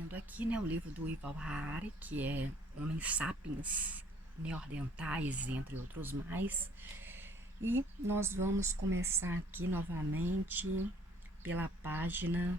Lendo aqui, né, o livro do Yuval Harari, que é Homens Sapiens Neandertais, entre outros mais. E nós vamos começar aqui novamente pela página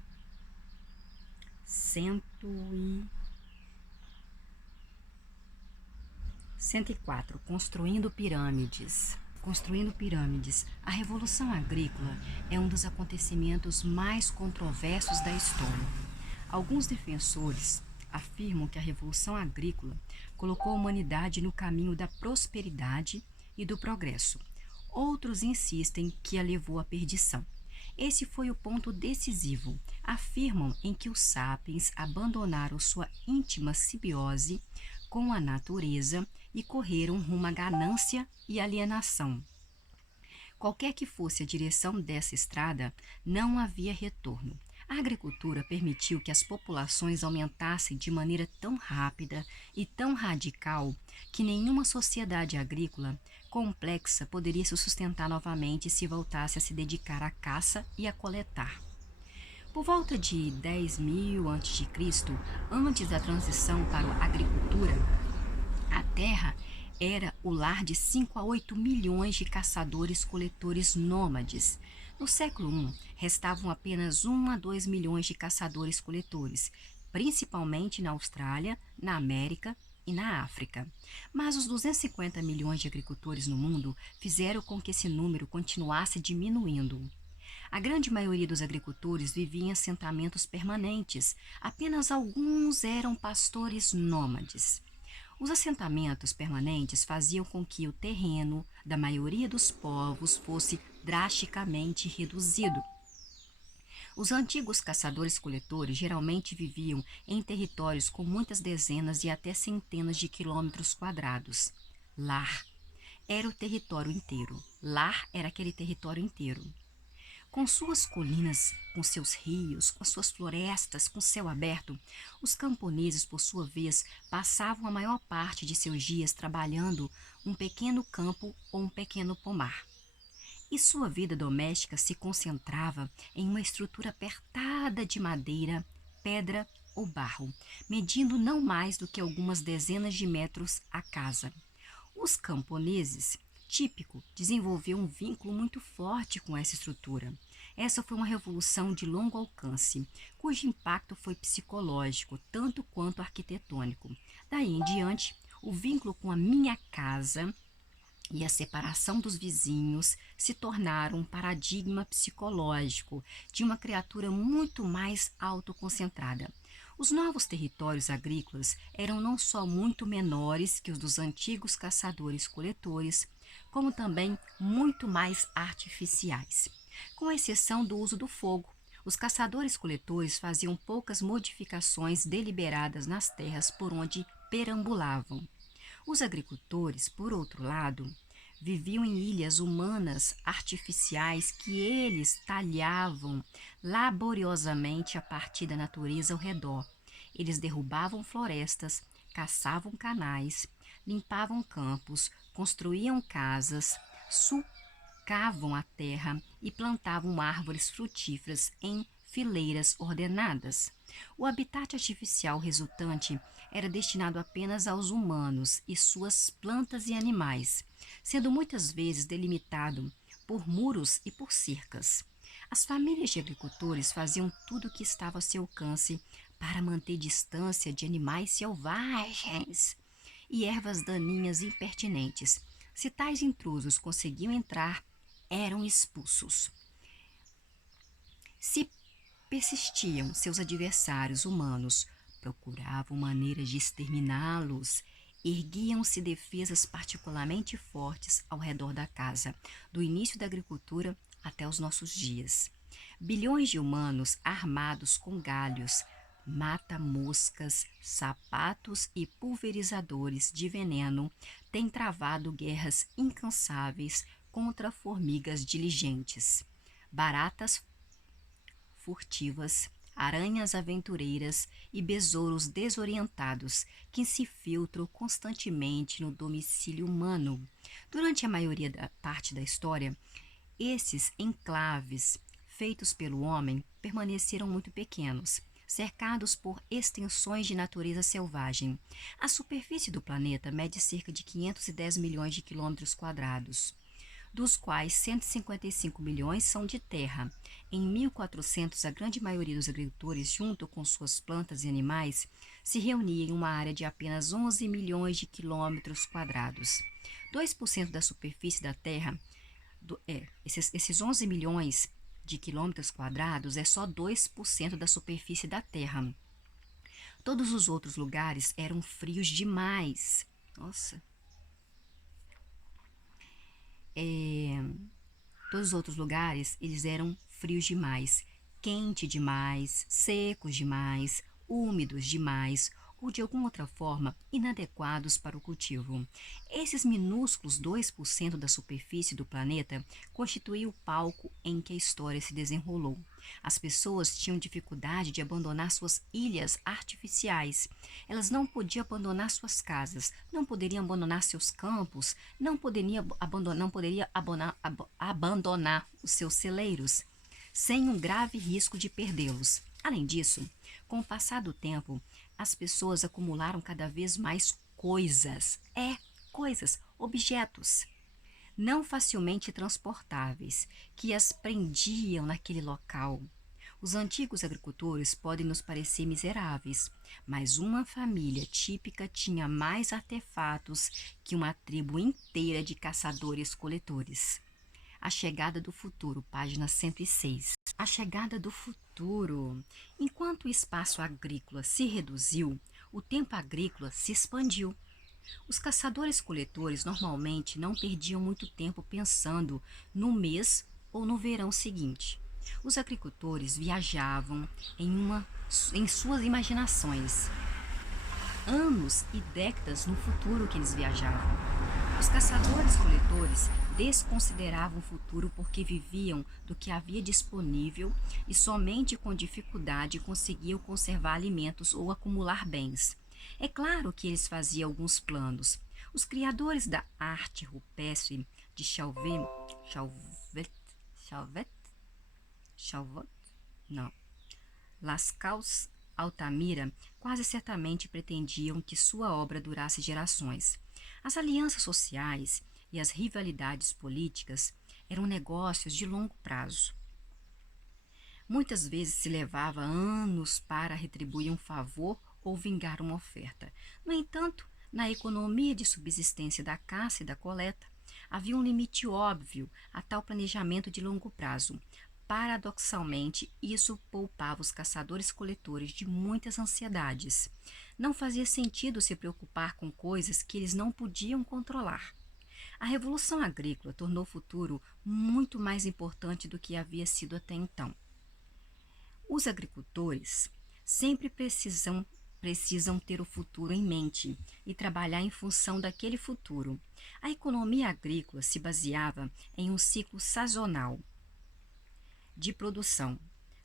104, Construindo Pirâmides. Construindo pirâmides. A Revolução Agrícola é um dos acontecimentos mais controversos da história. Alguns defensores afirmam que a Revolução Agrícola colocou a humanidade no caminho da prosperidade e do progresso. Outros insistem que a levou à perdição. Esse foi o ponto decisivo. Afirmam em que os sapiens abandonaram sua íntima simbiose com a natureza e correram rumo à ganância e alienação. Qualquer que fosse a direção dessa estrada, não havia retorno. A agricultura permitiu que as populações aumentassem de maneira tão rápida e tão radical que nenhuma sociedade agrícola complexa poderia se sustentar novamente se voltasse a se dedicar à caça e a coletar. Por volta de 10.000 a.C., antes da transição para a agricultura, a terra era o lar de 5 a 8 milhões de caçadores-coletores nômades. No século I, restavam apenas 1 a 2 milhões de caçadores-coletores, principalmente na Austrália, na América e na África. Mas os 250 milhões de agricultores no mundo fizeram com que esse número continuasse diminuindo. A grande maioria dos agricultores vivia em assentamentos permanentes, apenas alguns eram pastores nômades. Os assentamentos permanentes faziam com que o terreno da maioria dos povos fosse drasticamente reduzido. Os antigos caçadores-coletores geralmente viviam em territórios com muitas dezenas e até centenas de quilômetros quadrados. Lar era o território inteiro. Lar era aquele território inteiro. Com suas colinas, com seus rios, com suas florestas, com céu aberto, os camponeses, por sua vez, passavam a maior parte de seus dias trabalhando um pequeno campo ou um pequeno pomar. E sua vida doméstica se concentrava em uma estrutura apertada de madeira, pedra ou barro, medindo não mais do que algumas dezenas de metros a casa. Os camponeses, típico, desenvolveu um vínculo muito forte com essa estrutura. Essa foi uma revolução de longo alcance, cujo impacto foi psicológico, tanto quanto arquitetônico. Daí em diante, o vínculo com a minha casa e a separação dos vizinhos se tornaram um paradigma psicológico de uma criatura muito mais autoconcentrada. Os novos territórios agrícolas eram não só muito menores que os dos antigos caçadores-coletores, como também muito mais artificiais. Com exceção do uso do fogo, os caçadores-coletores faziam poucas modificações deliberadas nas terras por onde perambulavam. Os agricultores, por outro lado, viviam em ilhas humanas artificiais que eles talhavam laboriosamente a partir da natureza ao redor. Eles derrubavam florestas, caçavam canais, limpavam campos, construíam casas, sulcavam a terra e plantavam árvores frutíferas em fileiras ordenadas. O habitat artificial resultante era destinado apenas aos humanos e suas plantas e animais, sendo muitas vezes delimitado por muros e por cercas. As famílias de agricultores faziam tudo o que estava a seu alcance para manter distância de animais selvagens e ervas daninhas e impertinentes. Se tais intrusos conseguiam entrar, eram expulsos. Se persistiam seus adversários humanos, procuravam maneiras de exterminá-los. Erguiam-se defesas particularmente fortes ao redor da casa, do início da agricultura até os nossos dias. Bilhões de humanos armados com galhos, mata-moscas, sapatos e pulverizadores de veneno têm travado guerras incansáveis contra formigas diligentes, baratas furtivas, aranhas aventureiras e besouros desorientados que se filtram constantemente no domicílio humano. Durante a maioria da parte da história, esses enclaves feitos pelo homem permaneceram muito pequenos, cercados por extensões de natureza selvagem. A superfície do planeta mede cerca de 510 milhões de quilômetros quadrados, dos quais 155 milhões são de terra. Em 1400, a grande maioria dos agricultores, junto com suas plantas e animais, se reunia em uma área de apenas 11 milhões de quilômetros quadrados. 2% da superfície da Terra, esses 11 milhões de quilômetros quadrados é só 2% da superfície da Terra. Todos os outros lugares eram frios demais. Nossa. Todos os outros lugares, eles eram frios demais, quente demais, secos demais, úmidos demais ou de alguma outra forma inadequados para o cultivo. Esses minúsculos 2% da superfície do planeta constituíam o palco em que a história se desenrolou. As pessoas tinham dificuldade de abandonar suas ilhas artificiais. Elas não podiam abandonar suas casas, não poderiam abandonar seus campos, não poderiam abandonar os seus celeiros, sem um grave risco de perdê-los. Além disso, com o passar do tempo, as pessoas acumularam cada vez mais objetos, não facilmente transportáveis, que as prendiam naquele local. Os antigos agricultores podem nos parecer miseráveis, mas uma família típica tinha mais artefatos que uma tribo inteira de caçadores-coletores. A Chegada do Futuro, página 106. A chegada do futuro. Enquanto o espaço agrícola se reduziu, o tempo agrícola se expandiu. Os caçadores-coletores normalmente não perdiam muito tempo pensando no mês ou no verão seguinte. Os agricultores viajavam em suas imaginações. Anos e décadas no futuro que eles viajavam. Os caçadores-coletores desconsideravam o futuro porque viviam do que havia disponível e somente com dificuldade conseguiam conservar alimentos ou acumular bens. É claro que eles faziam alguns planos. Os criadores da arte rupestre de Lascaux Altamira quase certamente pretendiam que sua obra durasse gerações. As alianças sociais e as rivalidades políticas eram negócios de longo prazo. Muitas vezes se levava anos para retribuir um favor ou vingar uma oferta. No entanto, na economia de subsistência da caça e da coleta, havia um limite óbvio a tal planejamento de longo prazo. Paradoxalmente, isso poupava os caçadores-coletores de muitas ansiedades. Não fazia sentido se preocupar com coisas que eles não podiam controlar. A Revolução Agrícola tornou o futuro muito mais importante do que havia sido até então. Os agricultores sempre precisam ter o futuro em mente e trabalhar em função daquele futuro. A economia agrícola se baseava em um ciclo sazonal de produção,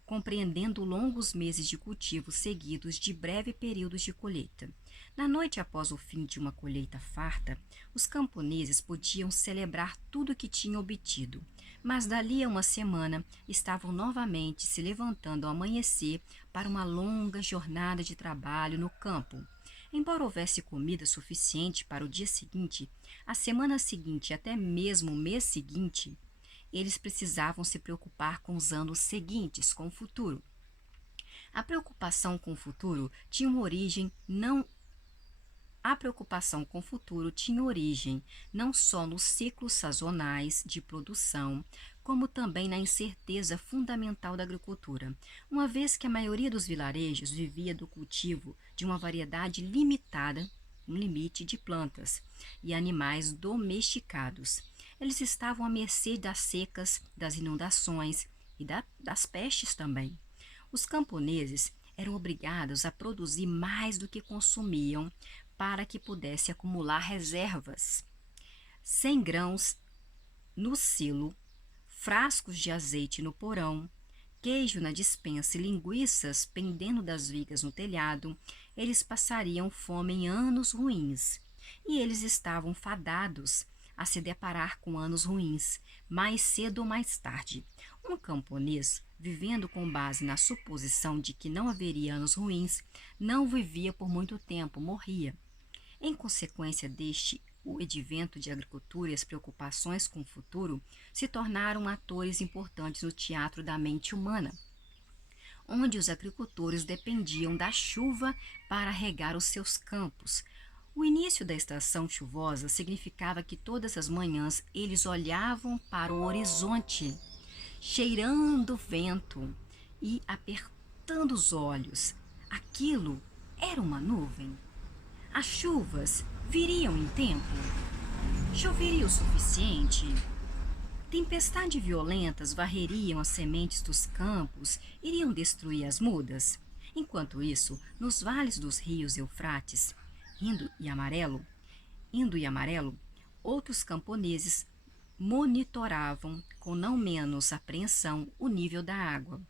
compreendendo longos meses de cultivo seguidos de breves períodos de colheita. Na noite após o fim de uma colheita farta, os camponeses podiam celebrar tudo o que tinham obtido, mas dali a uma semana estavam novamente se levantando ao amanhecer para uma longa jornada de trabalho no campo. Embora houvesse comida suficiente para o dia seguinte, a semana seguinte e até mesmo o mês seguinte, eles precisavam se preocupar com os anos seguintes, com o futuro. A preocupação com o futuro tinha origem não só nos ciclos sazonais de produção, como também na incerteza fundamental da agricultura, uma vez que a maioria dos vilarejos vivia do cultivo de uma variedade limitada, um limite de plantas e animais domesticados. Eles estavam à mercê das secas, das inundações e das pestes também. Os camponeses eram obrigados a produzir mais do que consumiam para que pudesse acumular reservas. 100 grãos no silo, frascos de azeite no porão, queijo na despensa e linguiças pendendo das vigas no telhado, eles passariam fome em anos ruins. E eles estavam fadados a se deparar com anos ruins, mais cedo ou mais tarde. Um camponês, vivendo com base na suposição de que não haveria anos ruins, não vivia por muito tempo, morria. Em consequência deste, o advento de agricultura e as preocupações com o futuro se tornaram atores importantes no teatro da mente humana, onde os agricultores dependiam da chuva para regar os seus campos. O início da estação chuvosa significava que todas as manhãs eles olhavam para o horizonte, cheirando o vento e apertando os olhos. Aquilo era uma nuvem. As chuvas viriam em tempo? Choveria o suficiente? Tempestades violentas varreriam as sementes dos campos, iriam destruir as mudas. Enquanto isso, nos vales dos rios Eufrates, Indo e Amarelo, outros camponeses monitoravam com não menos apreensão o nível da água.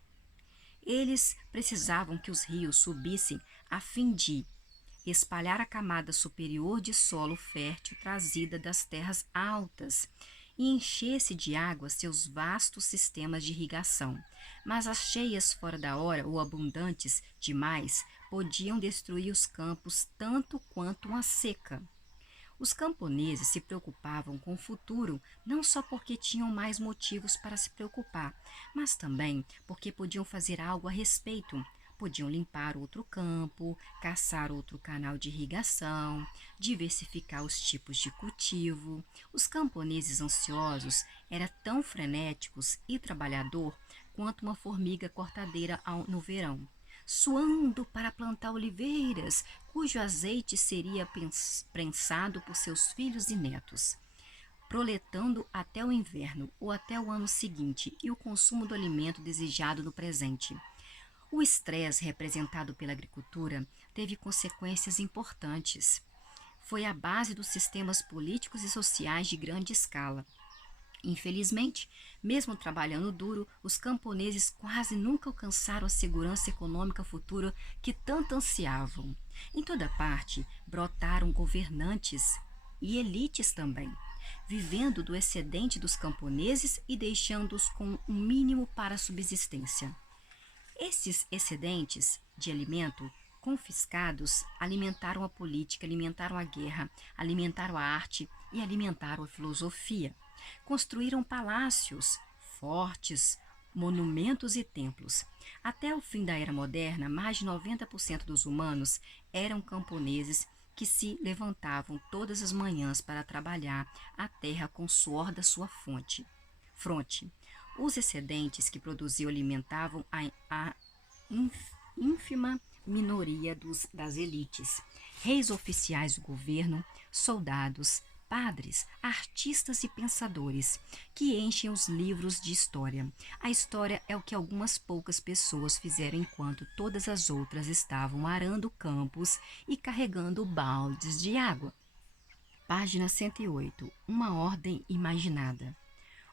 Eles precisavam que os rios subissem a fim de espalhar a camada superior de solo fértil trazida das terras altas e enchesse de água seus vastos sistemas de irrigação. Mas as cheias fora da hora ou abundantes demais podiam destruir os campos tanto quanto uma seca. Os camponeses se preocupavam com o futuro não só porque tinham mais motivos para se preocupar, mas também porque podiam fazer algo a respeito. Podiam limpar outro campo, caçar outro canal de irrigação, diversificar os tipos de cultivo. Os camponeses ansiosos eram tão frenéticos e trabalhador quanto uma formiga cortadeira no verão, suando para plantar oliveiras, cujo azeite seria prensado por seus filhos e netos, proletando até o inverno ou até o ano seguinte e o consumo do alimento desejado no presente. O estresse representado pela agricultura teve consequências importantes. Foi a base dos sistemas políticos e sociais de grande escala. Infelizmente, mesmo trabalhando duro, os camponeses quase nunca alcançaram a segurança econômica futura que tanto ansiavam. Em toda parte, brotaram governantes e elites também, vivendo do excedente dos camponeses e deixando-os com um mínimo para a subsistência. Esses excedentes de alimento confiscados alimentaram a política, alimentaram a guerra, alimentaram a arte e alimentaram a filosofia. Construíram palácios, fortes, monumentos e templos. Até o fim da Era Moderna, mais de 90% dos humanos eram camponeses que se levantavam todas as manhãs para trabalhar a terra com o suor da sua fronte. Os excedentes que produziam alimentavam a ínfima minoria das elites, reis oficiais do governo, soldados, padres, artistas e pensadores, que enchem os livros de história. A história é o que algumas poucas pessoas fizeram enquanto todas as outras estavam arando campos e carregando baldes de água. Página 108. Uma ordem imaginada.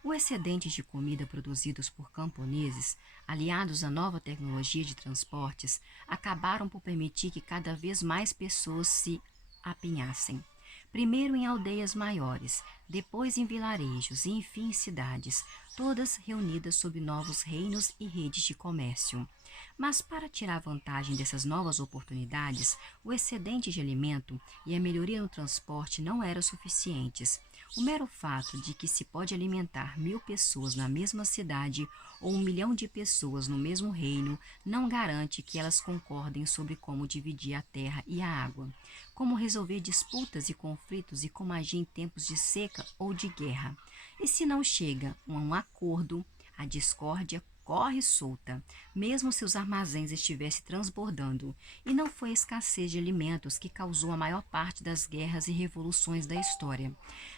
O excedente de comida produzidos por camponeses, aliados à nova tecnologia de transportes, acabaram por permitir que cada vez mais pessoas se apinhassem. Primeiro em aldeias maiores, depois em vilarejos e enfim em cidades, todas reunidas sob novos reinos e redes de comércio. Mas para tirar vantagem dessas novas oportunidades, o excedente de alimento e a melhoria no transporte não eram suficientes. O mero fato de que se pode alimentar 1000 pessoas na mesma cidade ou 1 milhão de pessoas no mesmo reino não garante que elas concordem sobre como dividir a terra e a água, como resolver disputas e conflitos e como agir em tempos de seca ou de guerra. E se não chega a um acordo, a discórdia corre solta, mesmo se os armazéns estivessem transbordando, e não foi a escassez de alimentos que causou a maior parte das guerras e revoluções da história.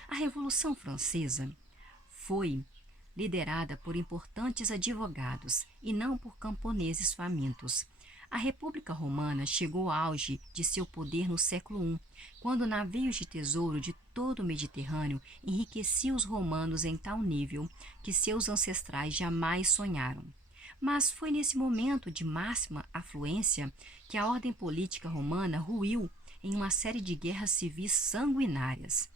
A Revolução Francesa foi liderada por importantes advogados e não por camponeses famintos. A República Romana chegou ao auge de seu poder no século I, quando navios de tesouro de todo o Mediterrâneo enriqueciam os romanos em tal nível que seus ancestrais jamais sonharam. Mas foi nesse momento de máxima afluência que a ordem política romana ruiu em uma série de guerras civis sanguinárias.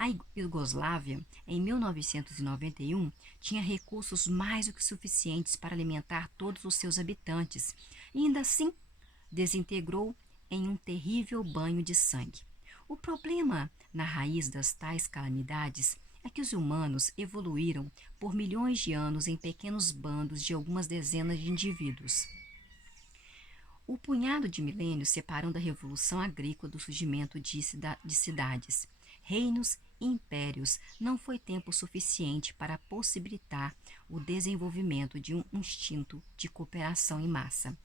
A Iugoslávia, em 1991, tinha recursos mais do que suficientes para alimentar todos os seus habitantes e ainda assim desintegrou em um terrível banho de sangue. O problema na raiz das tais calamidades é que os humanos evoluíram por milhões de anos em pequenos bandos de algumas dezenas de indivíduos. O punhado de milênios separando a revolução agrícola do surgimento de cidades, reinos e impérios não foi tempo suficiente para possibilitar o desenvolvimento de um instinto de cooperação em massa.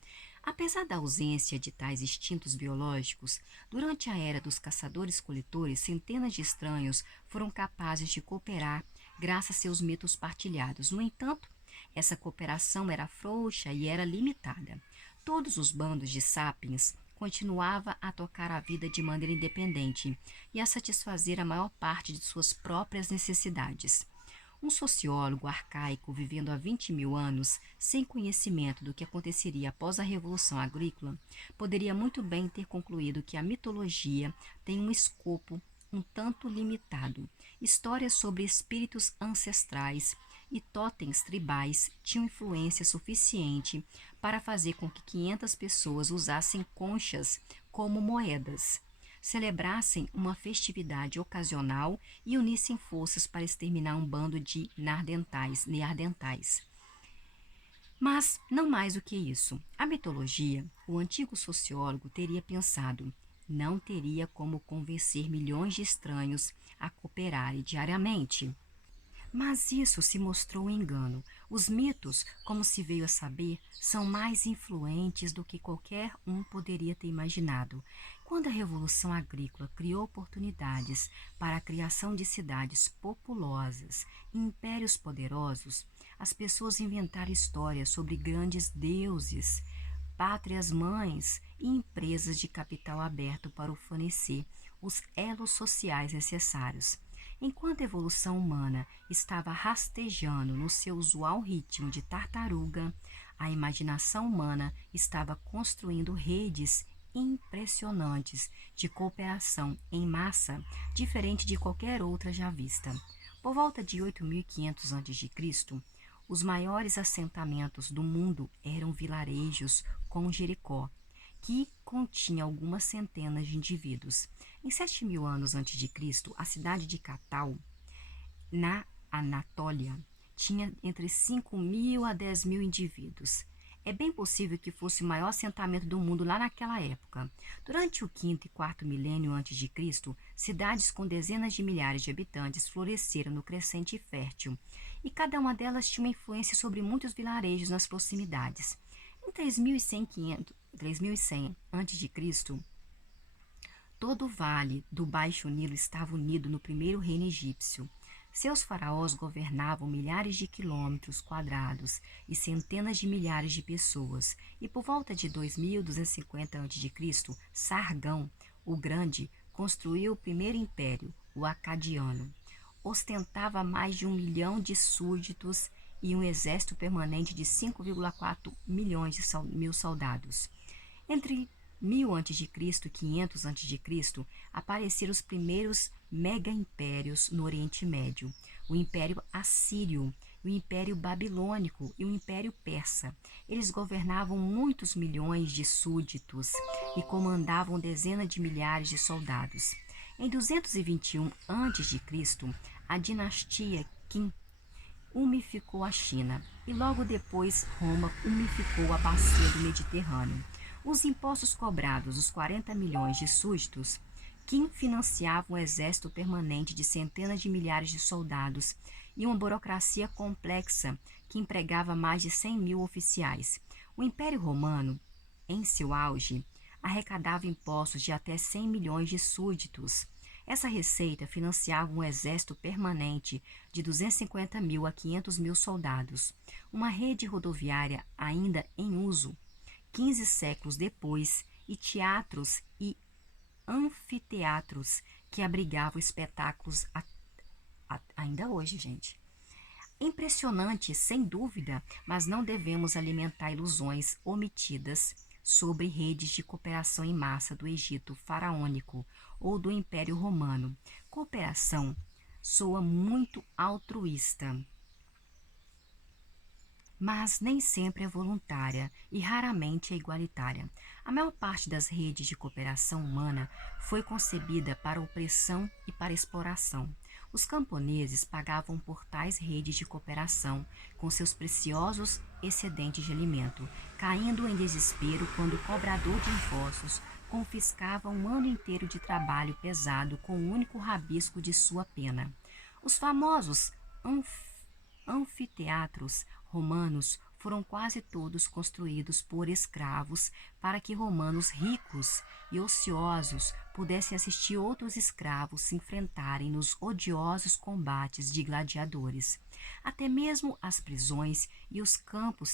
Apesar da ausência de tais instintos biológicos, durante a era dos caçadores-coletores, centenas de estranhos foram capazes de cooperar graças a seus mitos partilhados. No entanto, essa cooperação era frouxa e era limitada. Todos os bandos de sapiens continuava a tocar a vida de maneira independente e a satisfazer a maior parte de suas próprias necessidades. Um sociólogo arcaico vivendo há 20 mil anos, sem conhecimento do que aconteceria após a Revolução Agrícola, poderia muito bem ter concluído que a mitologia tem um escopo um tanto limitado. Histórias sobre espíritos ancestrais e totens tribais tinham influência suficiente para fazer com que 500 pessoas usassem conchas como moedas, celebrassem uma festividade ocasional e unissem forças para exterminar um bando de neandertais. Mas, não mais do que isso, a mitologia, o antigo sociólogo teria pensado, não teria como convencer milhões de estranhos a cooperarem diariamente. Mas isso se mostrou um engano. Os mitos, como se veio a saber, são mais influentes do que qualquer um poderia ter imaginado. Quando a Revolução Agrícola criou oportunidades para a criação de cidades populosas e impérios poderosos, as pessoas inventaram histórias sobre grandes deuses, pátrias-mães e empresas de capital aberto para fornecer os elos sociais necessários. Enquanto a evolução humana estava rastejando no seu usual ritmo de tartaruga, a imaginação humana estava construindo redes impressionantes de cooperação em massa, diferente de qualquer outra já vista. Por volta de 8.500 a.C., os maiores assentamentos do mundo eram vilarejos como Jericó, que continha algumas centenas de indivíduos. Em 7.000 anos antes de Cristo, a cidade de Catal, na Anatólia, tinha entre 5.000 a 10.000 indivíduos. É bem possível que fosse o maior assentamento do mundo lá naquela época. Durante o quinto e quarto milênio antes de Cristo, cidades com dezenas de milhares de habitantes floresceram no crescente fértil, e cada uma delas tinha uma influência sobre muitos vilarejos nas proximidades. Em 3100 a.C., todo o vale do Baixo Nilo estava unido no primeiro reino egípcio. Seus faraós governavam milhares de quilômetros quadrados e centenas de milhares de pessoas. E por volta de 2250 a.C., Sargão, o Grande, construiu o primeiro império, o Acadiano. Ostentava mais de 1 milhão de súditos e um exército permanente de 5,4 milhões de mil soldados. Entre 1000 a.C. e 500 a.C., apareceram os primeiros mega-impérios no Oriente Médio, o Império Assírio, o Império Babilônico e o Império Persa. Eles governavam muitos milhões de súditos e comandavam dezenas de milhares de soldados. Em 221 a.C., a dinastia Qin unificou a China e logo depois Roma unificou a bacia do Mediterrâneo. Os impostos cobrados dos 40 milhões de súditos, Qin financiava um exército permanente de centenas de milhares de soldados e uma burocracia complexa que empregava mais de 100.000 oficiais. O Império Romano, em seu auge, arrecadava impostos de até 100 milhões de súditos. Essa receita financiava um exército permanente de 250.000 a 500.000 soldados, uma rede rodoviária ainda em uso 15 séculos depois, e teatros e anfiteatros que abrigavam espetáculos ainda hoje, gente. Impressionante, sem dúvida, mas não devemos alimentar ilusões omitidas sobre redes de cooperação em massa do Egito faraônico ou do Império Romano. Cooperação soa muito altruísta, mas nem sempre é voluntária e raramente é igualitária. A maior parte das redes de cooperação humana foi concebida para opressão e para exploração. Os camponeses pagavam por tais redes de cooperação com seus preciosos excedentes de alimento, caindo em desespero quando o cobrador de impostos confiscava um ano inteiro de trabalho pesado com o único rabisco de sua pena. Os famosos anfiteatros romanos foram quase todos construídos por escravos para que romanos ricos e ociosos pudessem assistir outros escravos se enfrentarem nos odiosos combates de gladiadores. Até mesmo as prisões e os campos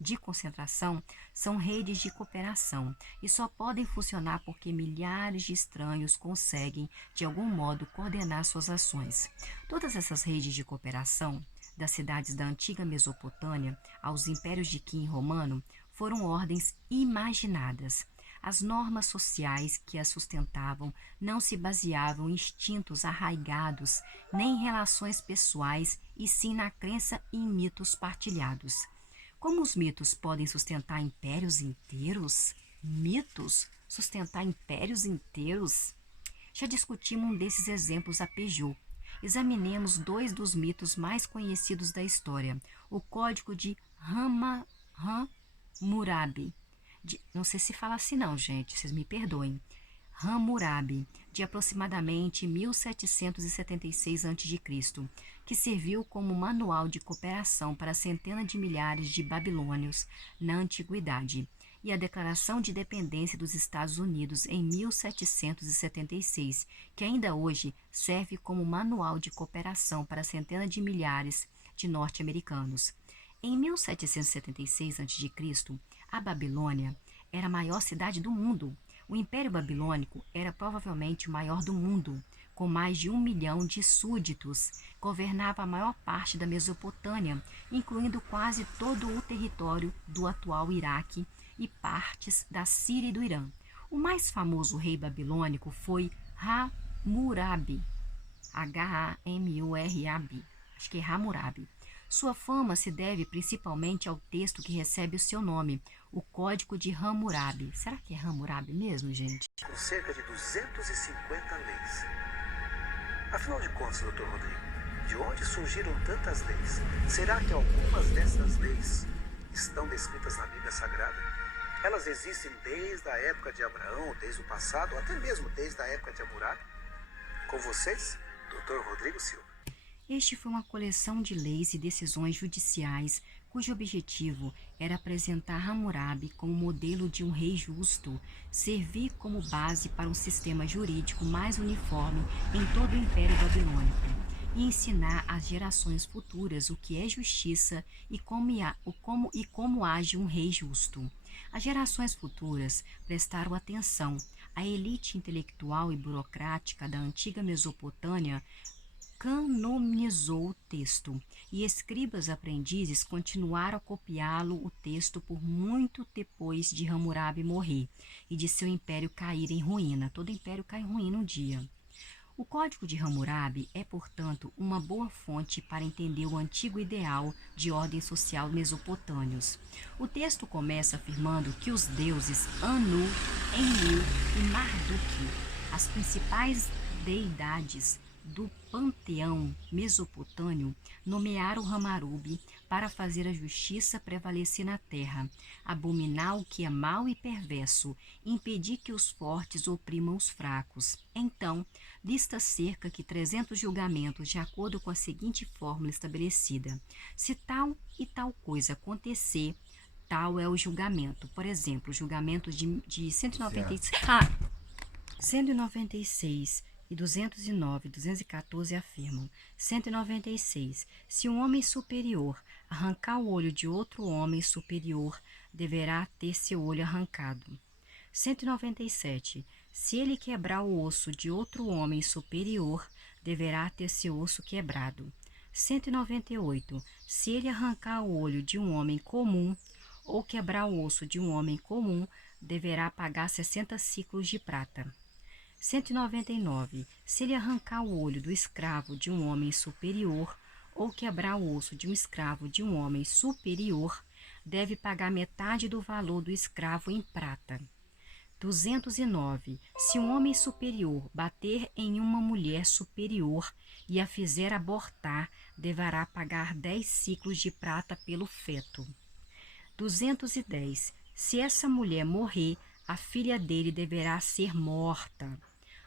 de concentração são redes de cooperação e só podem funcionar porque milhares de estranhos conseguem, de algum modo, coordenar suas ações. Todas essas redes de cooperação, das cidades da antiga Mesopotâmia aos impérios de Qin romano, foram ordens imaginadas. As normas sociais que as sustentavam não se baseavam em instintos arraigados nem em relações pessoais, e sim na crença e em mitos partilhados. Como os mitos podem sustentar impérios inteiros? Mitos sustentar impérios inteiros? Já discutimos um desses exemplos a Peugeot. Examinemos dois dos mitos mais conhecidos da história. O Código de Hammurabi. Não sei se fala assim não, gente, vocês me perdoem. Hammurabi, de aproximadamente 1776 a.C., que serviu como manual de cooperação para centenas de milhares de babilônios na antiguidade, e a Declaração de Independência dos Estados Unidos em 1776, que ainda hoje serve como manual de cooperação para centenas de milhares de norte-americanos. Em 1776 a.C., a Babilônia era a maior cidade do mundo. O Império Babilônico era provavelmente o maior do mundo, com mais de 1 milhão de súditos. Governava a maior parte da Mesopotâmia, incluindo quase todo o território do atual Iraque e partes da Síria e do Irã. O mais famoso rei babilônico foi Hammurabi, Hammurabi, acho que é Hammurabi. Sua fama se deve principalmente ao texto que recebe o seu nome, o Código de Hammurabi. Será que é Hammurabi mesmo, gente? Com cerca de 250 leis. Afinal de contas, Dr. Rodrigo, de onde surgiram tantas leis? Será que algumas dessas leis estão descritas na Bíblia Sagrada? Elas existem desde a época de Abraão, desde o passado, ou até mesmo desde a época de Hammurabi? Com vocês, Dr. Rodrigo Silva. Este foi uma coleção de leis e decisões judiciais cujo objetivo era apresentar Hammurabi como modelo de um rei justo, servir como base para um sistema jurídico mais uniforme em todo o Império Babilônico e ensinar às gerações futuras o que é justiça e como age um rei justo. As gerações futuras prestaram atenção. A elite intelectual e burocrática da antiga Mesopotâmia canonizou o texto, e escribas aprendizes continuaram a copiá-lo o texto por muito depois de Hammurabi morrer e de seu império cair em ruína. Todo império cai em ruína um dia. O Código de Hammurabi é, portanto, uma boa fonte para entender o antigo ideal de ordem social mesopotâmios. O texto começa afirmando que os deuses Anu, Enlil e Marduk, as principais deidades do panteão mesopotâmio, nomearam Hammurabi para fazer a justiça prevalecer na terra, abominar o que é mau e perverso, impedir que os fortes oprimam os fracos. Então, lista cerca de 300 julgamentos de acordo com a seguinte fórmula estabelecida: se tal e tal coisa acontecer, tal é o julgamento. Por exemplo, julgamentos de 196 e 209, 214 afirmam. 196. Se um homem superior arrancar o olho de outro homem superior, deverá ter seu olho arrancado. 197. Se ele quebrar o osso de outro homem superior, deverá ter seu osso quebrado. 198. Se ele arrancar o olho de um homem comum ou quebrar o osso de um homem comum, deverá pagar 60 ciclos de prata. 199. Se ele arrancar o olho do escravo de um homem superior ou quebrar o osso de um escravo de um homem superior, deve pagar metade do valor do escravo em prata. 209. Se um homem superior bater em uma mulher superior e a fizer abortar, deverá pagar 10 ciclos de prata pelo feto. 210. Se essa mulher morrer, a filha dele deverá ser morta.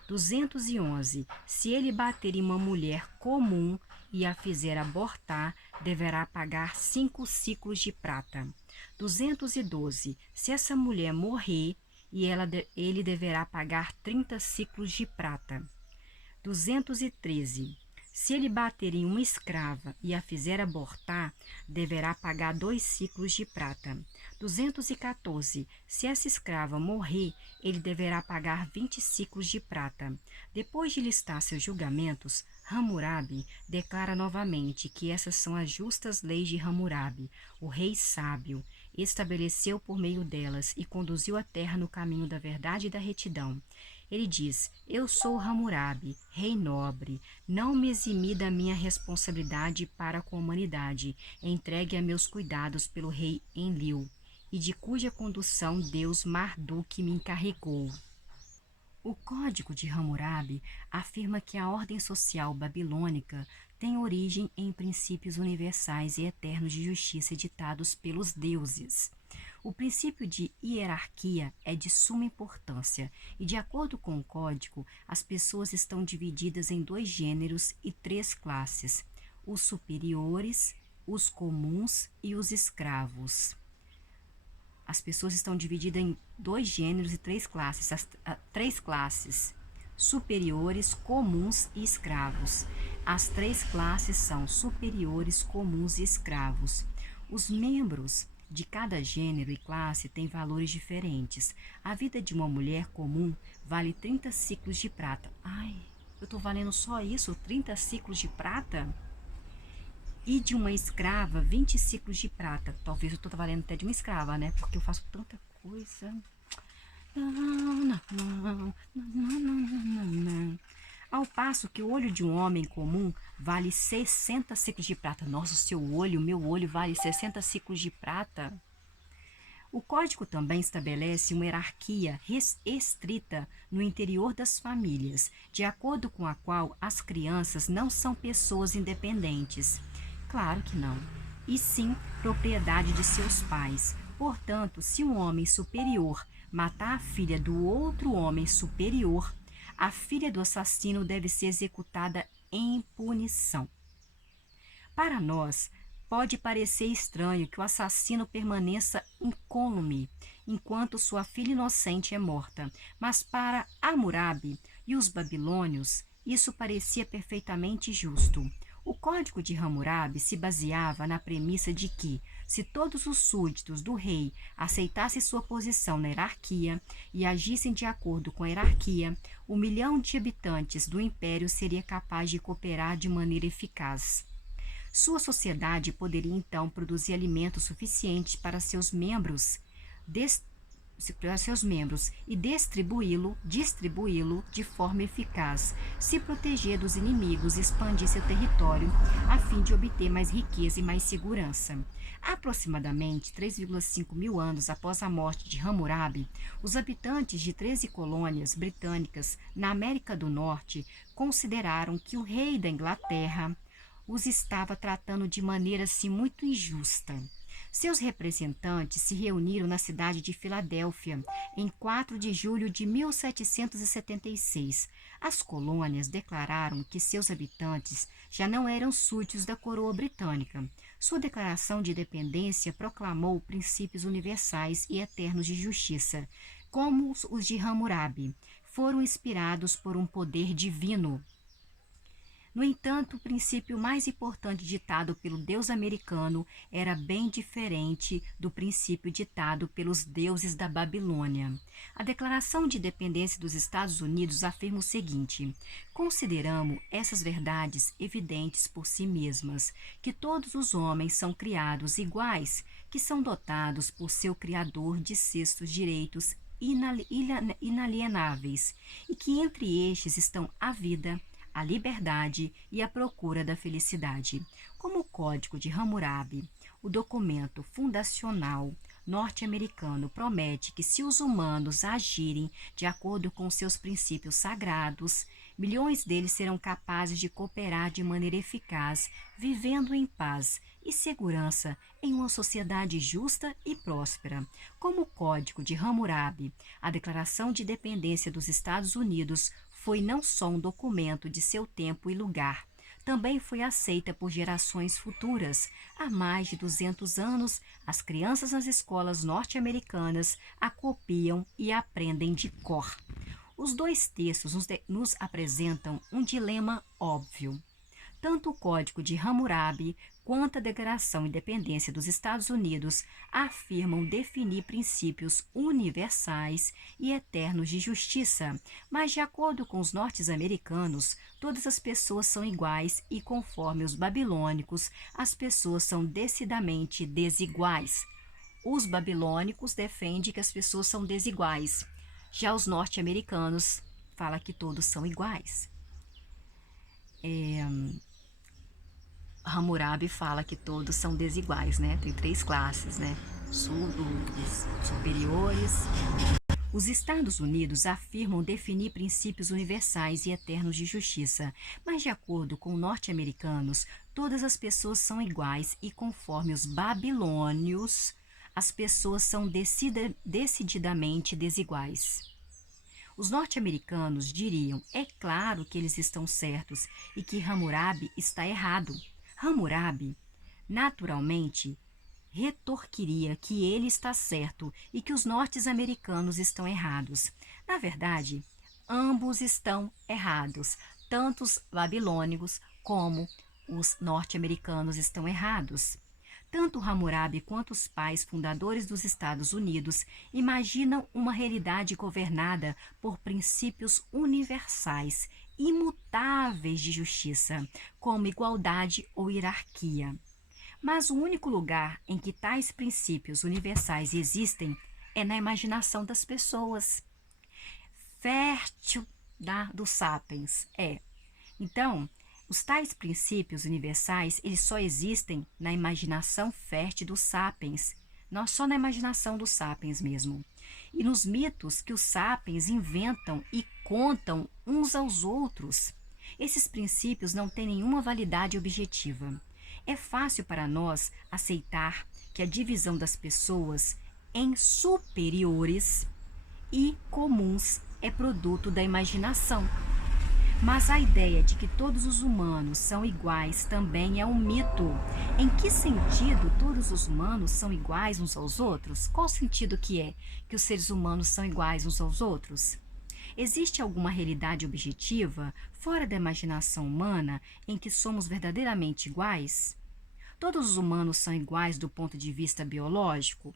211. Se ele bater em uma mulher comum e a fizer abortar, deverá pagar 5 ciclos de prata. 212. Se essa mulher morrer, ele deverá pagar 30 ciclos de prata. 213. Se ele bater em uma escrava e a fizer abortar, deverá pagar 2 ciclos de prata. 214. Se essa escrava morrer, ele deverá pagar 20 ciclos de prata. Depois de listar seus julgamentos, Hammurabi declara novamente que essas são as justas leis de Hammurabi, o rei sábio. Estabeleceu por meio delas e conduziu a terra no caminho da verdade e da retidão. Ele diz: eu sou Hammurabi, rei nobre, não me eximi da minha responsabilidade para com a humanidade, entregue a meus cuidados pelo rei Enlil, e de cuja condução Deus Marduk me encarregou. O Código de Hammurabi afirma que a ordem social babilônica tem origem em princípios universais e eternos de justiça ditados pelos deuses. O princípio de hierarquia é de suma importância e, de acordo com o código, as pessoas estão divididas em 2 gêneros e 3 classes: os superiores, os comuns e os escravos. As pessoas estão divididas em 2 gêneros e 3 classes, 3 classes: superiores, comuns e escravos. As 3 classes são superiores, comuns e escravos. Os membros de cada gênero e classe têm valores diferentes. A vida de uma mulher comum vale 30 ciclos de prata. Ai, eu estou valendo só isso? 30 ciclos de prata? E de uma escrava, 20 ciclos de prata. Talvez eu estou valendo até de uma escrava, né? Porque eu faço tanta coisa. Não. Ao passo que o olho de um homem comum vale 60 ciclos de prata. Nossa, o seu olho, o meu olho vale 60 ciclos de prata. O código também estabelece uma hierarquia estrita no interior das famílias, de acordo com a qual as crianças não são pessoas independentes. Claro que não. E sim propriedade de seus pais. Portanto, se um homem superior matar a filha do outro homem superior, a filha do assassino deve ser executada em punição. Para nós, pode parecer estranho que o assassino permaneça incólume enquanto sua filha inocente é morta, mas para Hammurabi e os babilônios, isso parecia perfeitamente justo. O Código de Hammurabi se baseava na premissa de que, se todos os súditos do rei aceitassem sua posição na hierarquia e agissem de acordo com a hierarquia, 1 milhão de habitantes do império seria capaz de cooperar de maneira eficaz. Sua sociedade poderia então produzir alimento suficiente para seus membros e distribuí-lo de forma eficaz, se proteger dos inimigos e expandir seu território a fim de obter mais riqueza e mais segurança. Aproximadamente 3,5 mil anos após a morte de Hammurabi, os habitantes de 13 colônias britânicas na América do Norte consideraram que o rei da Inglaterra os estava tratando de maneira assim muito injusta. Seus representantes se reuniram na cidade de Filadélfia em 4 de julho de 1776. As colônias declararam que seus habitantes já não eram súditos da coroa britânica. Sua declaração de independência proclamou princípios universais e eternos de justiça, como os de Hammurabi. Foram inspirados por um poder divino. No entanto, o princípio mais importante ditado pelo Deus americano era bem diferente do princípio ditado pelos deuses da Babilônia. A Declaração de Independência dos Estados Unidos afirma o seguinte: consideramos essas verdades evidentes por si mesmas, que todos os homens são criados iguais, que são dotados por seu Criador de cestos direitos inalienáveis, e que entre estes estão a vida, a liberdade e a procura da felicidade. Como o Código de Hammurabi, o documento fundacional norte-americano promete que, se os humanos agirem de acordo com seus princípios sagrados, milhões deles serão capazes de cooperar de maneira eficaz, vivendo em paz e segurança em uma sociedade justa e próspera. Como o Código de Hammurabi, a Declaração de Independência dos Estados Unidos foi não só um documento de seu tempo e lugar, também foi aceita por gerações futuras. Há mais de 200 anos, as crianças nas escolas norte-americanas a copiam e aprendem de cor. Os dois textos nos apresentam um dilema óbvio. Tanto o Código de Hammurabi quanto a Declaração de Independência dos Estados Unidos afirmam definir princípios universais e eternos de justiça, mas, de acordo com os norte-americanos, todas as pessoas são iguais e, conforme os babilônicos, as pessoas são decididamente desiguais. Os babilônicos defendem que as pessoas são desiguais. Já os norte-americanos falam que todos são iguais. Hammurabi fala que todos são desiguais, né? Tem 3 classes, né? Surdos, superiores. Os Estados Unidos afirmam definir princípios universais e eternos de justiça, mas, de acordo com norte-americanos, todas as pessoas são iguais e, conforme os babilônios, as pessoas são decididamente desiguais. Os norte-americanos diriam: é claro que eles estão certos e que Hammurabi está errado. Hammurabi, naturalmente, retorquiria que ele está certo e que os norte-americanos estão errados. Na verdade, ambos estão errados. Tanto os babilônicos como os norte-americanos estão errados. Tanto Hammurabi quanto os pais fundadores dos Estados Unidos imaginam uma realidade governada por princípios universais, imutáveis de justiça, como igualdade ou hierarquia. Mas o único lugar em que tais princípios universais existem é na imaginação das pessoas. Fértil dos sapiens. Então, os tais princípios universais, eles só existem na imaginação fértil dos sapiens, só na imaginação dos sapiens mesmo. E nos mitos que os sapiens inventam e contam uns aos outros. Esses princípios não têm nenhuma validade objetiva. É fácil para nós aceitar que a divisão das pessoas em superiores e comuns é produto da imaginação. Mas a ideia de que todos os humanos são iguais também é um mito. Em que sentido todos os humanos são iguais uns aos outros? Qual o sentido que os seres humanos são iguais uns aos outros? Existe alguma realidade objetiva, fora da imaginação humana, em que somos verdadeiramente iguais? Todos os humanos são iguais do ponto de vista biológico?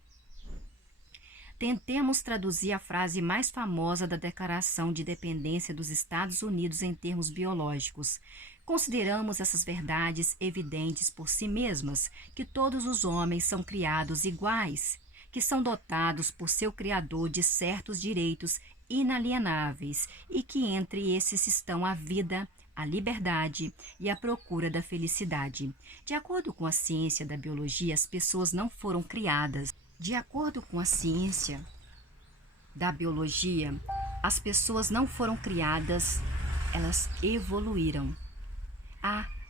Tentemos traduzir a frase mais famosa da Declaração de Independência dos Estados Unidos em termos biológicos. Consideramos essas verdades evidentes por si mesmas, que todos os homens são criados iguais, que são dotados por seu Criador de certos direitos inalienáveis e que entre esses estão a vida, a liberdade e a procura da felicidade. De acordo com a ciência da biologia, as pessoas não foram criadas. De acordo com a ciência da biologia, as pessoas não foram criadas, elas evoluíram.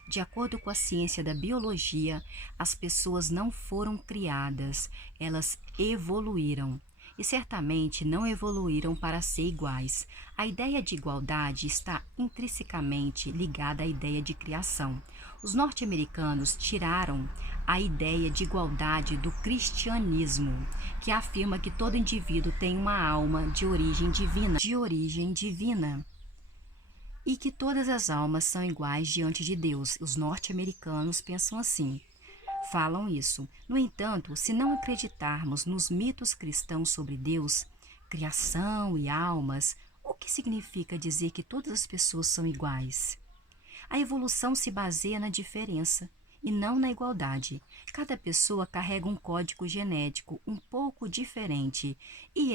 De acordo com a ciência da biologia, as pessoas não foram criadas, elas evoluíram. E certamente não evoluíram para ser iguais. A ideia de igualdade está intrinsecamente ligada à ideia de criação. Os norte-americanos tiraram a ideia de igualdade do cristianismo, que afirma que todo indivíduo tem uma alma de origem divina, e que todas as almas são iguais diante de Deus. Os norte-americanos pensam assim. Falam isso. No entanto, se não acreditarmos nos mitos cristãos sobre Deus, criação e almas, o que significa dizer que todas as pessoas são iguais? A evolução se baseia na diferença e não na igualdade. Cada pessoa carrega um código genético um pouco diferente e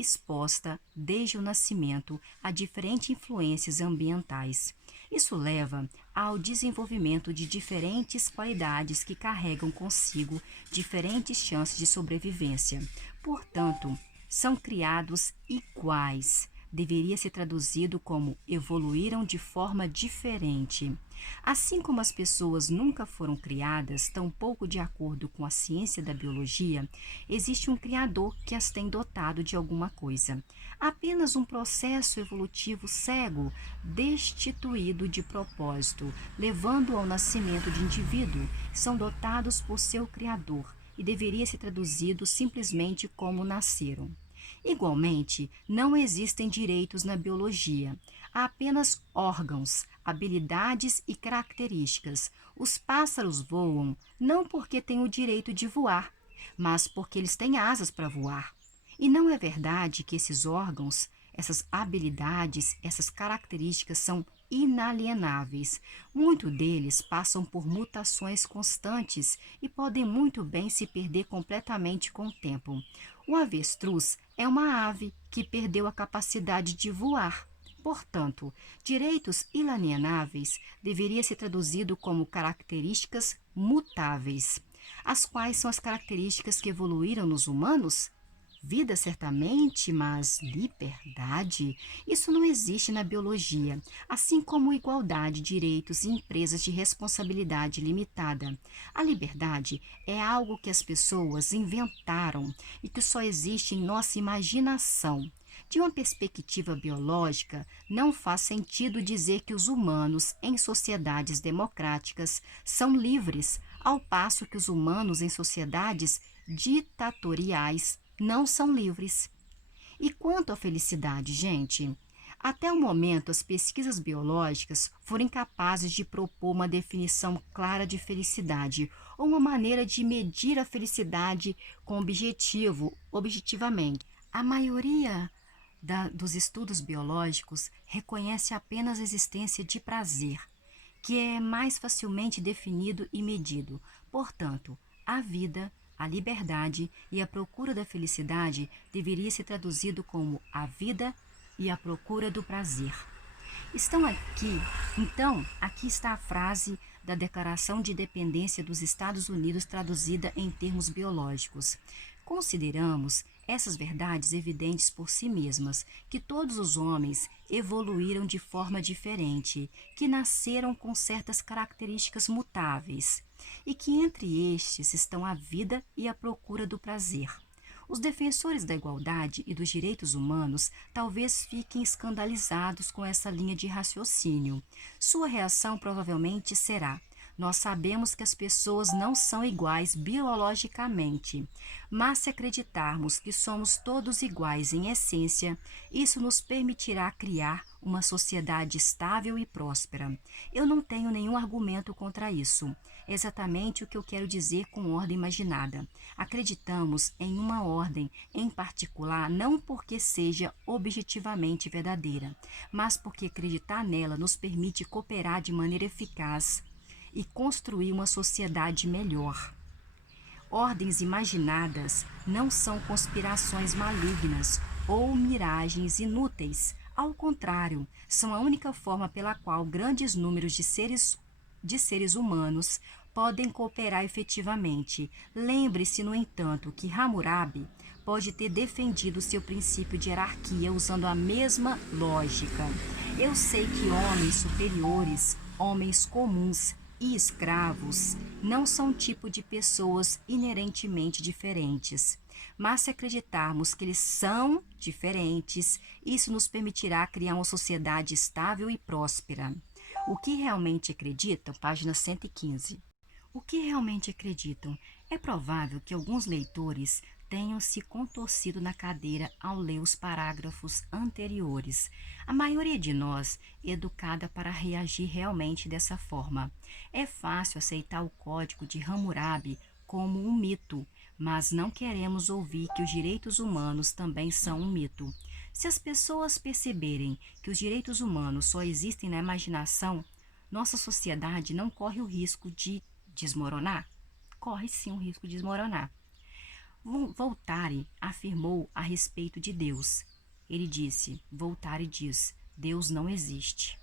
exposta desde o nascimento a diferentes influências ambientais. Isso leva ao desenvolvimento de diferentes qualidades que carregam consigo diferentes chances de sobrevivência. Portanto, são criados iguais. Deveria ser traduzido como evoluíram de forma diferente. Assim como as pessoas nunca foram criadas, tampouco de acordo com a ciência da biologia, existe um criador que as tem dotado de alguma coisa. Apenas um processo evolutivo cego, destituído de propósito, levando ao nascimento de indivíduo, são dotados por seu criador e deveria ser traduzido simplesmente como nasceram. Igualmente, não existem direitos na biologia. Há apenas órgãos, habilidades e características. Os pássaros voam não porque têm o direito de voar, mas porque eles têm asas para voar. E não é verdade que esses órgãos, essas habilidades, essas características são inalienáveis. Muitos deles passam por mutações constantes e podem muito bem se perder completamente com o tempo. O avestruz é uma ave que perdeu a capacidade de voar. Portanto, direitos inalienáveis deveria ser traduzido como características mutáveis. As quais são as características que evoluíram nos humanos? Vida, certamente, mas liberdade? Isso não existe na biologia, assim como igualdade, direitos e empresas de responsabilidade limitada. A liberdade é algo que as pessoas inventaram e que só existe em nossa imaginação. De uma perspectiva biológica, não faz sentido dizer que os humanos em sociedades democráticas são livres, ao passo que os humanos em sociedades ditatoriais não são livres. E quanto à felicidade, gente? Até o momento, as pesquisas biológicas foram incapazes de propor uma definição clara de felicidade ou uma maneira de medir a felicidade com objetivamente. A maioria dos estudos biológicos reconhece apenas a existência de prazer, que é mais facilmente definido e medido. Portanto, a vida, a liberdade e a procura da felicidade deveria ser traduzido como a vida e a procura do prazer. Aqui está a frase da Declaração de Independência dos Estados Unidos traduzida em termos biológicos. Consideramos essas verdades evidentes por si mesmas, que todos os homens evoluíram de forma diferente, que nasceram com certas características mutáveis, e que entre estes estão a vida e a procura do prazer. Os defensores da igualdade e dos direitos humanos talvez fiquem escandalizados com essa linha de raciocínio. Sua reação provavelmente será: nós sabemos que as pessoas não são iguais biologicamente, mas se acreditarmos que somos todos iguais em essência, isso nos permitirá criar uma sociedade estável e próspera. Eu não tenho nenhum argumento contra isso. É exatamente o que eu quero dizer com ordem imaginada. Acreditamos em uma ordem em particular não porque seja objetivamente verdadeira, mas porque acreditar nela nos permite cooperar de maneira eficaz e construir uma sociedade melhor. Ordens imaginadas não são conspirações malignas ou miragens inúteis. Ao contrário, são a única forma pela qual grandes números de seres humanos podem cooperar efetivamente. Lembre-se, no entanto, que Hammurabi pode ter defendido seu princípio de hierarquia usando a mesma lógica. Eu sei que homens superiores, homens comuns e escravos não são um tipo de pessoas inerentemente diferentes. Mas se acreditarmos que eles são diferentes, isso nos permitirá criar uma sociedade estável e próspera. O que realmente acreditam? Página 115. O que realmente acreditam? É provável que alguns leitores tenham se contorcido na cadeira ao ler os parágrafos anteriores. A maioria de nós é educada para reagir realmente dessa forma. É fácil aceitar o código de Hammurabi como um mito, mas não queremos ouvir que os direitos humanos também são um mito. Se as pessoas perceberem que os direitos humanos só existem na imaginação, nossa sociedade não corre o risco de desmoronar? Corre sim o risco de desmoronar. Voltaire afirmou a respeito de Deus. Ele disse, Voltaire diz, Deus não existe.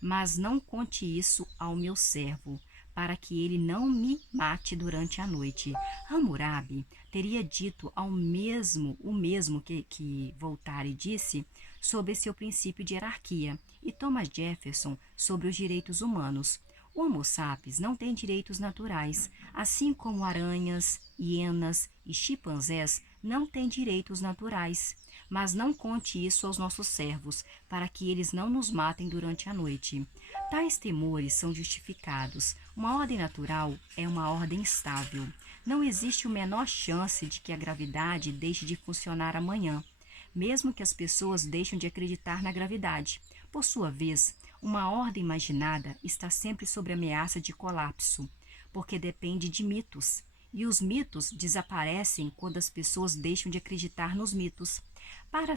Mas não conte isso ao meu servo, para que ele não me mate durante a noite. Hammurabi teria dito o mesmo que Voltaire disse sobre seu princípio de hierarquia e Thomas Jefferson sobre os direitos humanos. O Homo sapiens não tem direitos naturais, assim como aranhas, hienas e chimpanzés não têm direitos naturais. Mas não conte isso aos nossos servos, para que eles não nos matem durante a noite. Tais temores são justificados. Uma ordem natural é uma ordem estável. Não existe a menor chance de que a gravidade deixe de funcionar amanhã, mesmo que as pessoas deixem de acreditar na gravidade. Por sua vez, uma ordem imaginada está sempre sob ameaça de colapso, porque depende de mitos. E os mitos desaparecem quando as pessoas deixam de acreditar nos mitos. Para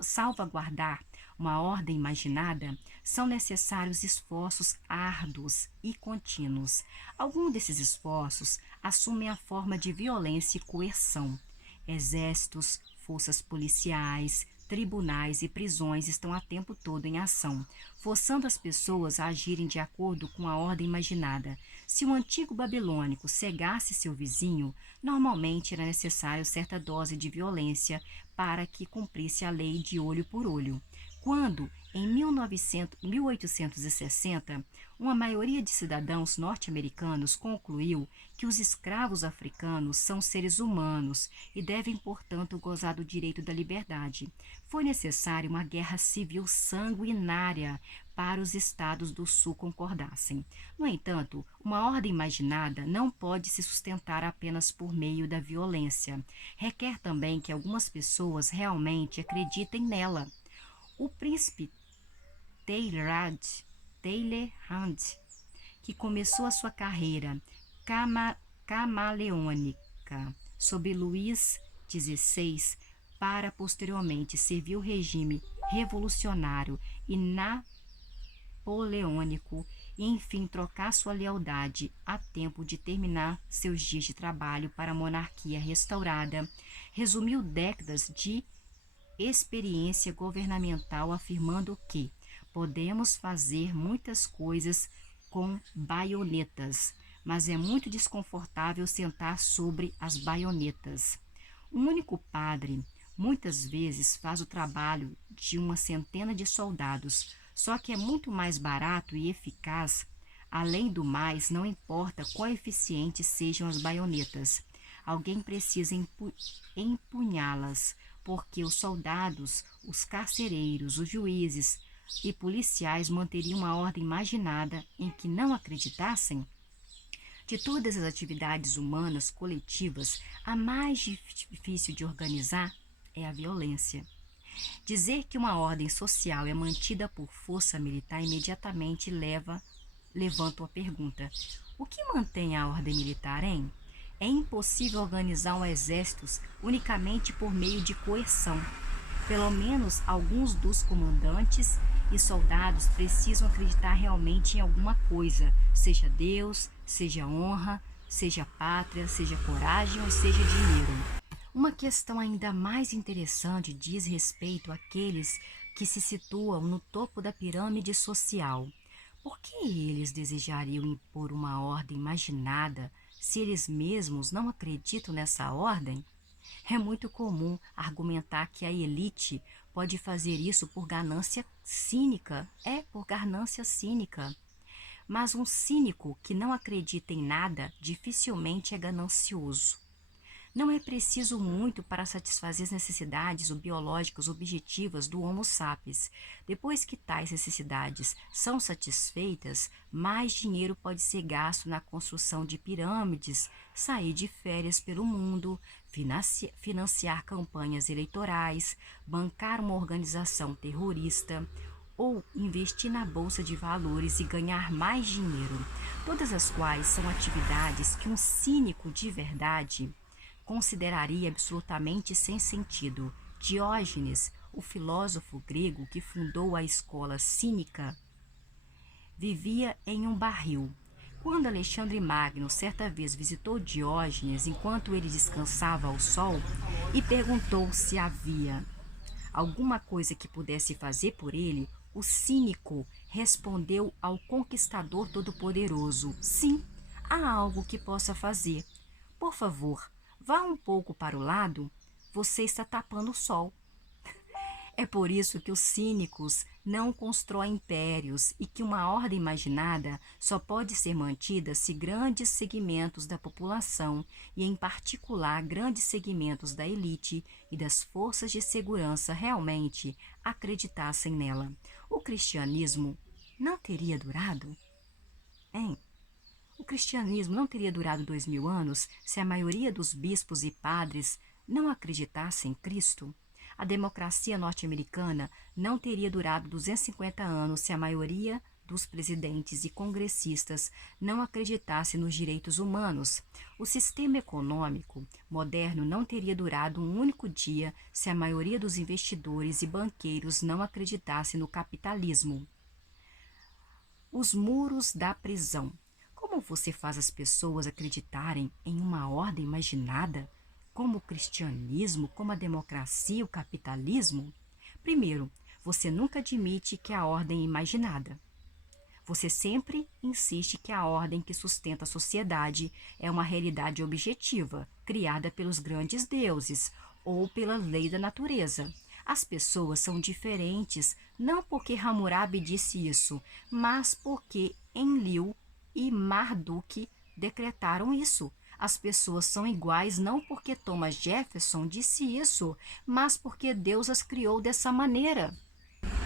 salvaguardar uma ordem imaginada, são necessários esforços árduos e contínuos. Alguns desses esforços assumem a forma de violência e coerção. Exércitos, forças policiais, tribunais e prisões estão a tempo todo em ação, forçando as pessoas a agirem de acordo com a ordem imaginada. Se o antigo babilônico cegasse seu vizinho, normalmente era necessário certa dose de violência para que cumprisse a lei de olho por olho. Quando, em 1860, uma maioria de cidadãos norte-americanos concluiu que os escravos africanos são seres humanos e devem, portanto, gozar do direito da liberdade, foi necessária uma guerra civil sanguinária para os estados do sul concordassem. No entanto, uma ordem imaginada não pode se sustentar apenas por meio da violência. Requer também que algumas pessoas realmente acreditem nela. O príncipe Talleyrand, que começou a sua carreira camaleônica sob Luís XVI para posteriormente servir o regime revolucionário e napoleônico e enfim trocar sua lealdade a tempo de terminar seus dias de trabalho para a monarquia restaurada, resumiu décadas de experiência governamental afirmando que podemos fazer muitas coisas com baionetas, mas é muito desconfortável sentar sobre as baionetas. Um único padre muitas vezes faz o trabalho de uma centena de soldados, só que é muito mais barato e eficaz. Além do mais, não importa quão eficientes sejam as baionetas, alguém precisa empunhá-las, porque os soldados, os carcereiros, os juízes e policiais manteriam uma ordem imaginada em que não acreditassem? De todas as atividades humanas coletivas, a mais difícil de organizar é a violência. Dizer que uma ordem social é mantida por força militar imediatamente levanta a pergunta: o que mantém a ordem militar, hein? É impossível organizar um exército unicamente por meio de coerção. Pelo menos alguns dos comandantes e soldados precisam acreditar realmente em alguma coisa, seja Deus, seja honra, seja pátria, seja coragem ou seja dinheiro. Uma questão ainda mais interessante diz respeito àqueles que se situam no topo da pirâmide social. Por que eles desejariam impor uma ordem imaginada se eles mesmos não acreditam nessa ordem? É muito comum argumentar que a elite pode fazer isso por ganância cínica. Por ganância cínica. Mas um cínico que não acredita em nada dificilmente é ganancioso. Não é preciso muito para satisfazer as necessidades biológicas objetivas do Homo sapiens. Depois que tais necessidades são satisfeitas, mais dinheiro pode ser gasto na construção de pirâmides, sair de férias pelo mundo, financiar campanhas eleitorais, bancar uma organização terrorista ou investir na bolsa de valores e ganhar mais dinheiro, todas as quais são atividades que um cínico de verdade consideraria absolutamente sem sentido. Diógenes, o filósofo grego que fundou a escola cínica, vivia em um barril. Quando Alexandre Magno certa vez visitou Diógenes enquanto ele descansava ao sol e perguntou se havia alguma coisa que pudesse fazer por ele, o cínico respondeu ao conquistador todo-poderoso: sim, há algo que possa fazer. Por favor, vá um pouco para o lado, você está tapando o sol. É por isso que os cínicos não constroem impérios e que uma ordem imaginada só pode ser mantida se grandes segmentos da população, e em particular grandes segmentos da elite e das forças de segurança, realmente acreditassem nela. O cristianismo não teria durado? Hein? O cristianismo não teria durado 2000 anos se a maioria dos bispos e padres não acreditasse em Cristo? A democracia norte-americana não teria durado 250 anos se a maioria dos presidentes e congressistas não acreditasse nos direitos humanos. O sistema econômico moderno não teria durado um único dia se a maioria dos investidores e banqueiros não acreditasse no capitalismo. Os muros da prisão. Como você faz as pessoas acreditarem em uma ordem imaginada, como o cristianismo, como a democracia, o capitalismo? Primeiro, você nunca admite que a ordem é imaginada. Você sempre insiste que a ordem que sustenta a sociedade é uma realidade objetiva, criada pelos grandes deuses ou pela lei da natureza. As pessoas são diferentes não porque Hammurabi disse isso, mas porque Enlil e Marduk decretaram isso. As pessoas são iguais não porque Thomas Jefferson disse isso, mas porque Deus as criou dessa maneira.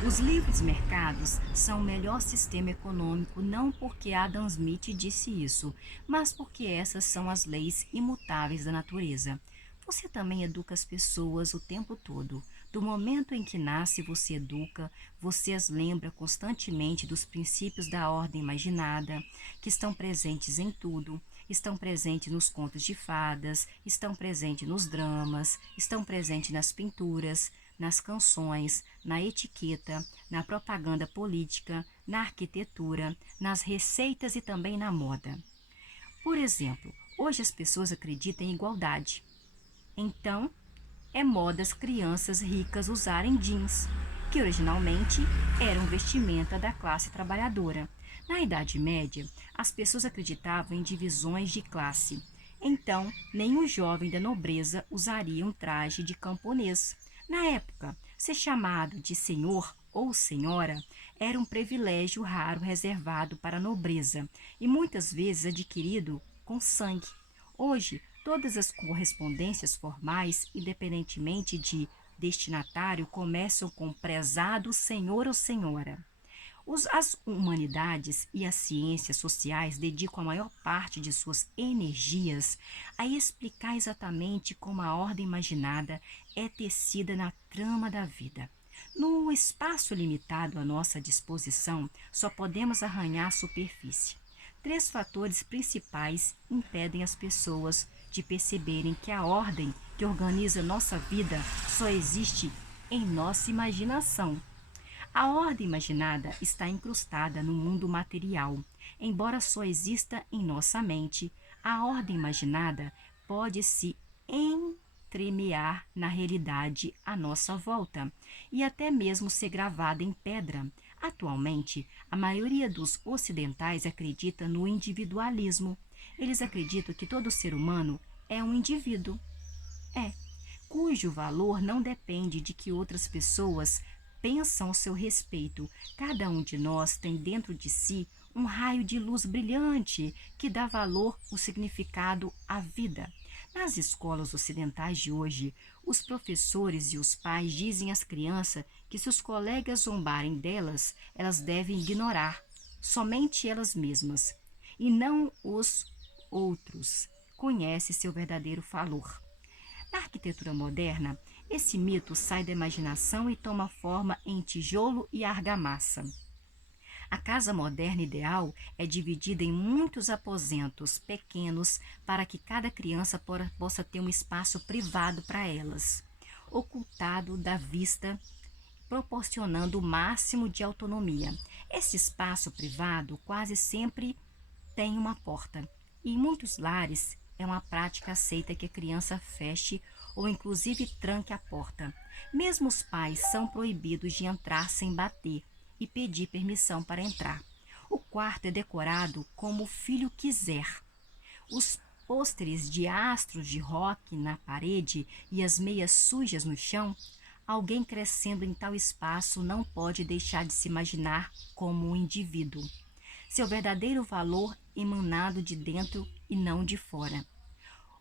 Os livres mercados são o melhor sistema econômico não porque Adam Smith disse isso, mas porque essas são as leis imutáveis da natureza. Você também educa as pessoas o tempo todo. Do momento em que nasce, você educa, você as lembra constantemente dos princípios da ordem imaginada, que estão presentes em tudo, estão presentes nos contos de fadas, estão presentes nos dramas, estão presentes nas pinturas, nas canções, na etiqueta, na propaganda política, na arquitetura, nas receitas e também na moda. Por exemplo, hoje as pessoas acreditam em igualdade. Então, é moda as crianças ricas usarem jeans, que originalmente eram vestimenta da classe trabalhadora. Na Idade Média, as pessoas acreditavam em divisões de classe. Então, nenhum jovem da nobreza usaria um traje de camponês. Na época, ser chamado de senhor ou senhora era um privilégio raro reservado para a nobreza e muitas vezes adquirido com sangue. Hoje, todas as correspondências formais, independentemente de destinatário, começam com prezado senhor ou senhora. As humanidades e as ciências sociais dedicam a maior parte de suas energias a explicar exatamente como a ordem imaginada é tecida na trama da vida. No espaço limitado à nossa disposição, só podemos arranhar a superfície. Três fatores principais impedem as pessoas de perceberem que a ordem que organiza nossa vida só existe em nossa imaginação. A ordem imaginada está incrustada no mundo material. Embora só exista em nossa mente, a ordem imaginada pode se entremear na realidade à nossa volta e até mesmo ser gravada em pedra. Atualmente, a maioria dos ocidentais acredita no individualismo. Eles acreditam que todo ser humano é um indivíduo, cujo valor não depende de que outras pessoas pensam ao seu respeito. Cada um de nós tem dentro de si um raio de luz brilhante que dá valor, o significado à vida. Nas escolas ocidentais de hoje, os professores e os pais dizem às crianças que se os colegas zombarem delas, elas devem ignorar somente elas mesmas e não os outros. Conhece seu verdadeiro valor. Na arquitetura moderna, esse mito sai da imaginação e toma forma em tijolo e argamassa. A casa moderna ideal é dividida em muitos aposentos pequenos para que cada criança possa ter um espaço privado para elas, ocultado da vista, proporcionando o máximo de autonomia. Esse espaço privado quase sempre tem uma porta. E em muitos lares é uma prática aceita que a criança feche ou inclusive tranque a porta. Mesmo os pais são proibidos de entrar sem bater e pedir permissão para entrar. O quarto é decorado como o filho quiser. Os pôsteres de astros de rock na parede e as meias sujas no chão, alguém crescendo em tal espaço não pode deixar de se imaginar como um indivíduo. Seu verdadeiro valor emanado de dentro e não de fora.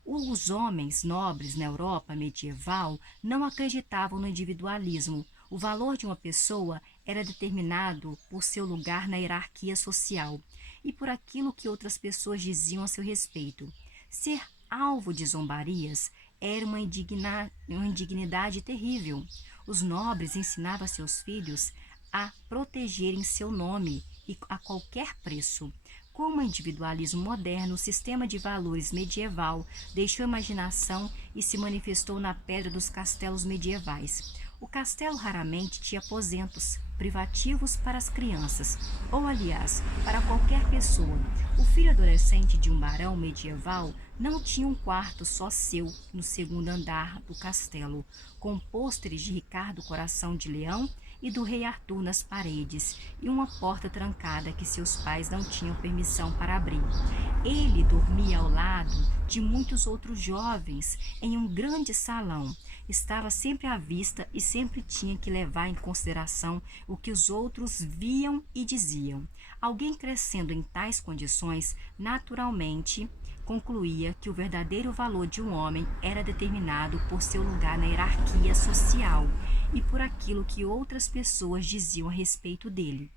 Os homens nobres na Europa medieval não acreditavam no individualismo. O valor de uma pessoa era determinado por seu lugar na hierarquia social e por aquilo que outras pessoas diziam a seu respeito. Ser alvo de zombarias era uma indignidade terrível. Os nobres ensinavam a seus filhos a protegerem seu nome e a qualquer preço. Como o individualismo moderno, o sistema de valores medieval deixou a imaginação e se manifestou na pedra dos castelos medievais. O castelo raramente tinha aposentos privativos para as crianças, ou aliás, para qualquer pessoa. O filho adolescente de um barão medieval não tinha um quarto só seu no segundo andar do castelo, com pôsteres de Ricardo Coração de Leão e do rei Arthur nas paredes, e uma porta trancada que seus pais não tinham permissão para abrir. Ele dormia ao lado de muitos outros jovens em um grande salão. Estava sempre à vista e sempre tinha que levar em consideração o que os outros viam e diziam. Alguém crescendo em tais condições, naturalmente, concluía que o verdadeiro valor de um homem era determinado por seu lugar na hierarquia social e por aquilo que outras pessoas diziam a respeito dele.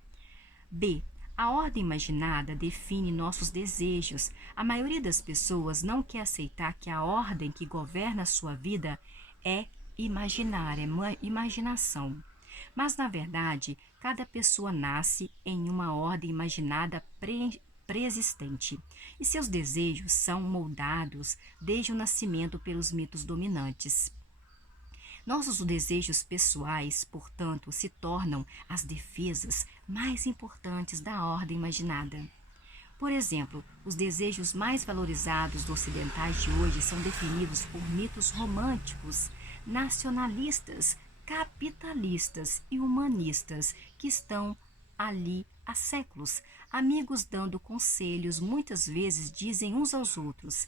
B. A ordem imaginada define nossos desejos. A maioria das pessoas não quer aceitar que a ordem que governa a sua vida é imaginar, é imaginação. Mas, na verdade, cada pessoa nasce em uma ordem imaginada preexistente, e seus desejos são moldados desde o nascimento pelos mitos dominantes. Nossos desejos pessoais, portanto, se tornam as defesas mais importantes da ordem imaginada. Por exemplo, os desejos mais valorizados dos ocidentais de hoje são definidos por mitos românticos, nacionalistas, capitalistas e humanistas que estão ali há séculos. Amigos dando conselhos muitas vezes dizem uns aos outros: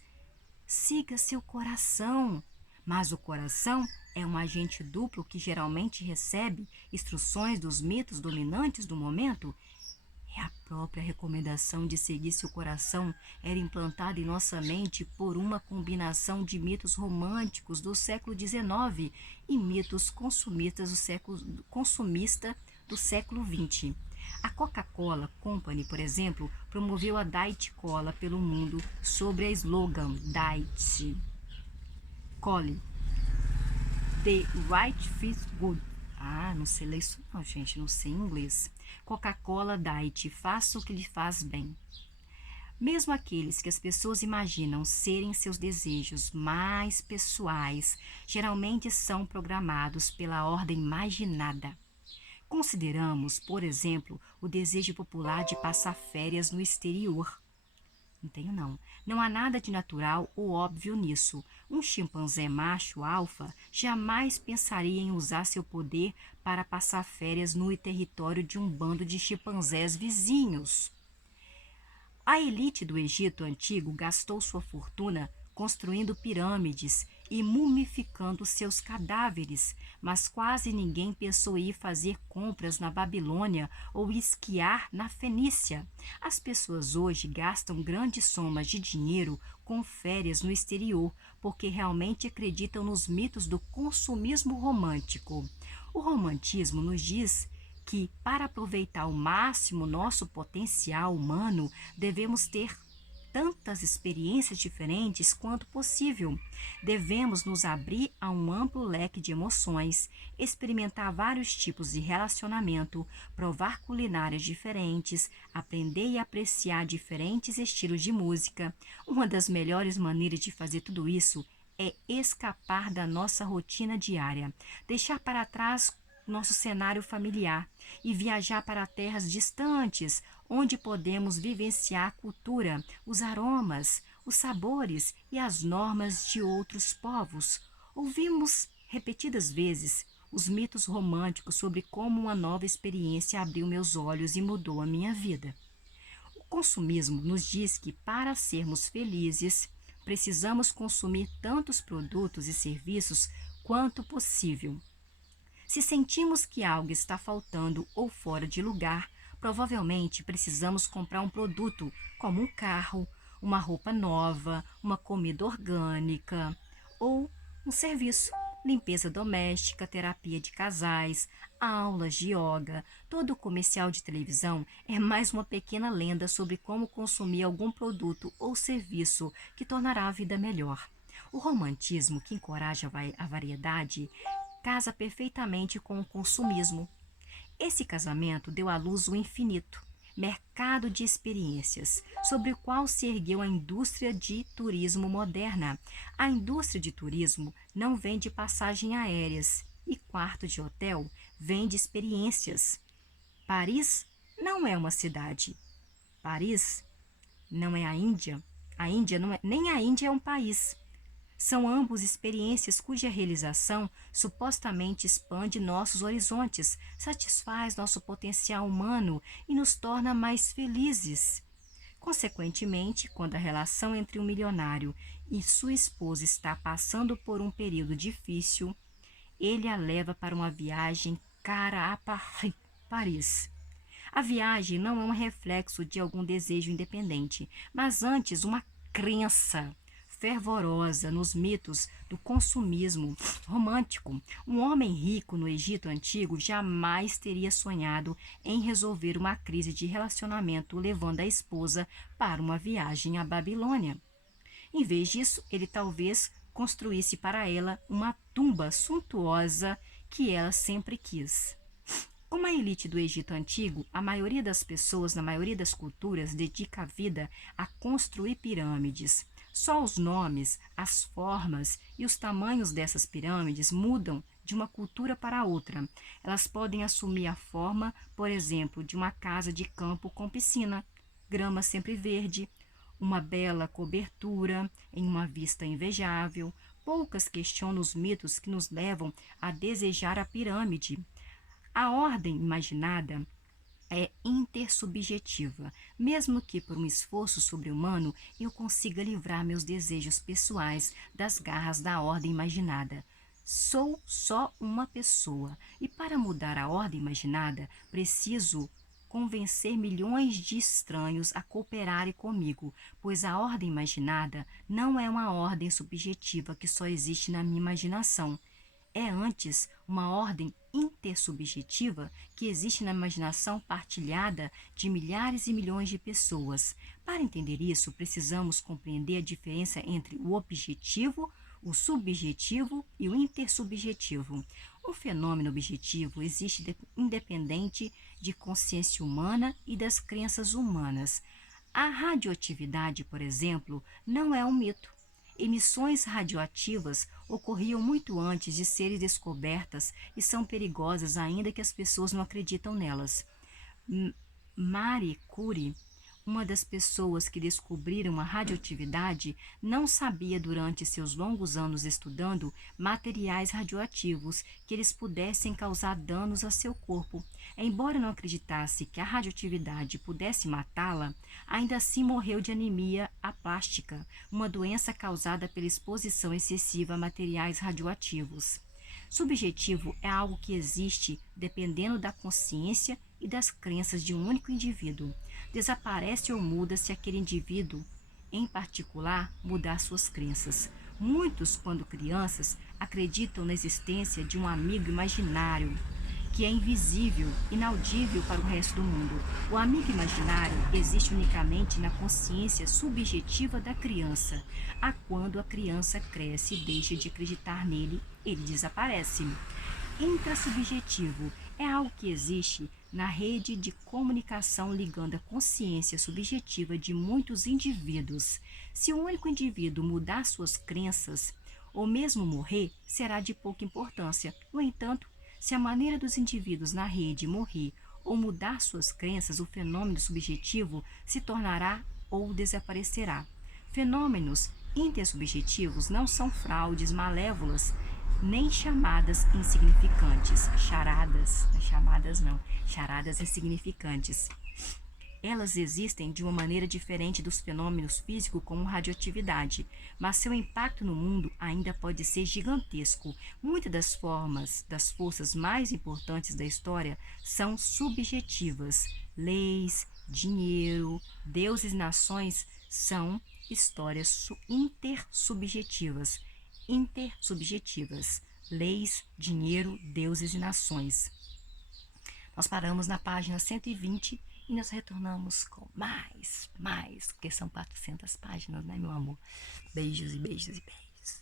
siga seu coração. Mas o coração é um agente duplo que geralmente recebe instruções dos mitos dominantes do momento. É a própria recomendação de seguir seu coração era implantada em nossa mente por uma combinação de mitos românticos do século XIX e mitos consumistas do século XX. A Coca-Cola Company, por exemplo, promoveu a Diet Cola pelo mundo sob a slogan Diet Cola, The Right Feels Good. Não sei ler isso não, gente, não sei inglês. Coca-Cola Diet, faça o que lhe faz bem. Mesmo aqueles que as pessoas imaginam serem seus desejos mais pessoais, geralmente são programados pela ordem imaginada. Consideramos, por exemplo, o desejo popular de passar férias no exterior. Não tenho não. Não há nada de natural ou óbvio nisso. Um chimpanzé macho alfa jamais pensaria em usar seu poder para passar férias no território de um bando de chimpanzés vizinhos. A elite do Egito Antigo gastou sua fortuna construindo pirâmides e mumificando seus cadáveres, mas quase ninguém pensou em ir fazer compras na Babilônia ou esquiar na Fenícia. As pessoas hoje gastam grandes somas de dinheiro com férias no exterior, porque realmente acreditam nos mitos do consumismo romântico. O romantismo nos diz que, para aproveitar ao máximo nosso potencial humano, devemos ter tantas experiências diferentes quanto possível. Devemos nos abrir a um amplo leque de emoções, experimentar vários tipos de relacionamento, provar culinárias diferentes, aprender e apreciar diferentes estilos de música. Uma das melhores maneiras de fazer tudo isso é escapar da nossa rotina diária, deixar para trás nosso cenário familiar e viajar para terras distantes, onde podemos vivenciar a cultura, os aromas, os sabores e as normas de outros povos. Ouvimos repetidas vezes os mitos românticos sobre como uma nova experiência abriu meus olhos e mudou a minha vida. O consumismo nos diz que para sermos felizes, precisamos consumir tantos produtos e serviços quanto possível. Se sentimos que algo está faltando ou fora de lugar, provavelmente precisamos comprar um produto, como um carro, uma roupa nova, uma comida orgânica ou um serviço. Limpeza doméstica, terapia de casais, aulas de yoga. Todo comercial de televisão é mais uma pequena lenda sobre como consumir algum produto ou serviço que tornará a vida melhor. O romantismo, que encoraja a variedade, casa perfeitamente com o consumismo. Esse casamento deu à luz o infinito, mercado de experiências, sobre o qual se ergueu a indústria de turismo moderna. A indústria de turismo não vende passagem aéreas e quarto de hotel, vende experiências. Paris não é uma cidade. Paris não é a Índia. A Índia não é, nem a Índia é um país. São ambos experiências cuja realização supostamente expande nossos horizontes, satisfaz nosso potencial humano e nos torna mais felizes. Consequentemente, quando a relação entre um milionário e sua esposa está passando por um período difícil, ele a leva para uma viagem cara a Paris. A viagem não é um reflexo de algum desejo independente, mas antes uma crença fervorosa nos mitos do consumismo romântico. Um homem rico no Egito Antigo jamais teria sonhado em resolver uma crise de relacionamento levando a esposa para uma viagem à Babilônia. Em vez disso, ele talvez construísse para ela uma tumba suntuosa que ela sempre quis. Como a elite do Egito Antigo, a maioria das pessoas, na maioria das culturas, dedica a vida a construir pirâmides. Só os nomes, as formas e os tamanhos dessas pirâmides mudam de uma cultura para outra. Elas podem assumir a forma, por exemplo, de uma casa de campo com piscina, grama sempre verde, uma bela cobertura em uma vista invejável. Poucas questionam os mitos que nos levam a desejar a pirâmide. A ordem imaginada é intersubjetiva, mesmo que por um esforço sobre-humano eu consiga livrar meus desejos pessoais das garras da ordem imaginada. Sou só uma pessoa e para mudar a ordem imaginada preciso convencer milhões de estranhos a cooperarem comigo, pois a ordem imaginada não é uma ordem subjetiva que só existe na minha imaginação. É antes uma ordem intersubjetiva que existe na imaginação partilhada de milhares e milhões de pessoas. Para entender isso, precisamos compreender a diferença entre o objetivo, o subjetivo e o intersubjetivo. Um fenômeno objetivo existe independente de consciência humana e das crenças humanas. A radioatividade, por exemplo, não é um mito. Emissões radioativas ocorriam muito antes de serem descobertas e são perigosas ainda que as pessoas não acreditam nelas. Marie Curie, uma das pessoas que descobriram a radioatividade, não sabia durante seus longos anos estudando materiais radioativos que eles pudessem causar danos a seu corpo. Embora não acreditasse que a radioatividade pudesse matá-la, ainda assim morreu de anemia aplástica, uma doença causada pela exposição excessiva a materiais radioativos. Subjetivo é algo que existe dependendo da consciência e das crenças de um único indivíduo. Desaparece ou muda se aquele indivíduo, em particular, mudar suas crenças. Muitos, quando crianças, acreditam na existência de um amigo imaginário, que é invisível, inaudível para o resto do mundo. O amigo imaginário existe unicamente na consciência subjetiva da criança. A quando a criança cresce e deixa de acreditar nele, ele desaparece. Intrasubjetivo é algo que existe na rede de comunicação ligando a consciência subjetiva de muitos indivíduos. Se um único indivíduo mudar suas crenças, ou mesmo morrer, será de pouca importância. No entanto, Se a maneira dos indivíduos na rede morrer ou mudar suas crenças, o fenômeno subjetivo se tornará ou desaparecerá. Fenômenos intersubjetivos não são fraudes malévolas, nem chamadas insignificantes. Charadas insignificantes. Elas existem de uma maneira diferente dos fenômenos físicos como radioatividade, mas seu impacto no mundo ainda pode ser gigantesco. Muitas das forças mais importantes da história são subjetivas. Leis, dinheiro, deuses e nações são histórias intersubjetivas. Leis, dinheiro, deuses e nações. Nós paramos na página 120 e nós retornamos com mais, porque são 400 páginas, né, meu amor? Beijos e beijos e beijos.